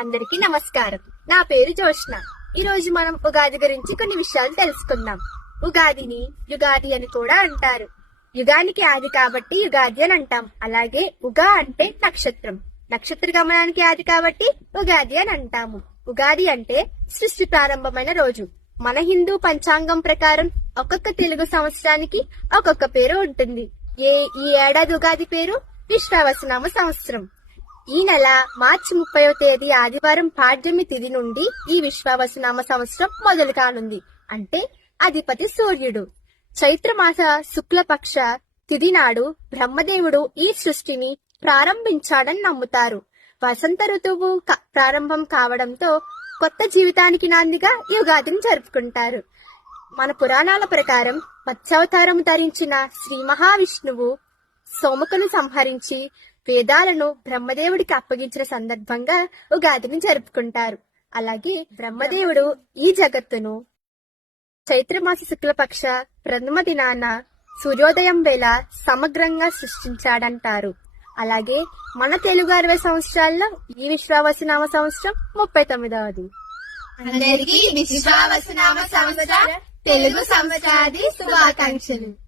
అందరికీ నమస్కారం. నా పేరు జోష్న ఈ రోజు మనం ఉగాది గురించి కొన్ని విషయాలు తెలుసుకుందాం. ఉగాదిని యుగాది అని కూడా అంటారు. యుగానికి ఆది కాబట్టి యుగాది అని అంటాం. అలాగే ఉగా అంటే నక్షత్రం. నక్షత్ర గమనానికి ఆది కాబట్టి ఉగాది అని అంటాము. ఉగాది అంటే సృష్టి ప్రారంభమైన రోజు. మన హిందూ పంచాంగం ప్రకారం ఒక్కొక్క తెలుగు సంవత్సరానికి ఒక్కొక్క పేరు ఉంటుంది. ఏ ఈ ఏడాది ఉగాది పేరు విశ్వావసనామ సంవత్సరం. ఈ నెల మార్చి ముప్పైవ తేదీ ఆదివారం పాడ్యమి తిథి నుండి ఈ విశ్వావసనామ సంవత్సరం మొదలు కానుంది. అంటే అధిపతి సూర్యుడు. చైత్రమాస శుక్లపక్ష తిథి నాడు బ్రహ్మదేవుడు ఈ సృష్టిని ప్రారంభించాడని నమ్ముతారు. వసంత ఋతువు క- ప్రారంభం కావడంతో కొత్త జీవితానికి నాందిగా యుగాదిని జరుపుకుంటారు. మన పురాణాల ప్రకారం మత్స్యావతారం ధరించిన శ్రీ మహావిష్ణువు సోమకును సంహరించి వేదాలను బ్రహ్మదేవుడికి అప్పగించిన సందర్భంగా ఉగాదిని జరుపుకుంటారు. అలాగే బ్రహ్మదేవుడు ఈ జగత్తును చైత్రమాస శుక్లపక్ష ప్రథమ దినాన సూర్యోదయం వేళ సమగ్రంగా సృష్టించాడంటారు. అలాగే మన తెలుగు అరవై సంవత్సరాల్లో ఈ విశ్వావసనామ సంవత్సరం ముప్పై తొమ్మిదవది. అందరికీ విశ్వావసనామ సంవత్సర తెలుగు సంవత్సరాది శుభాకాంక్షలు.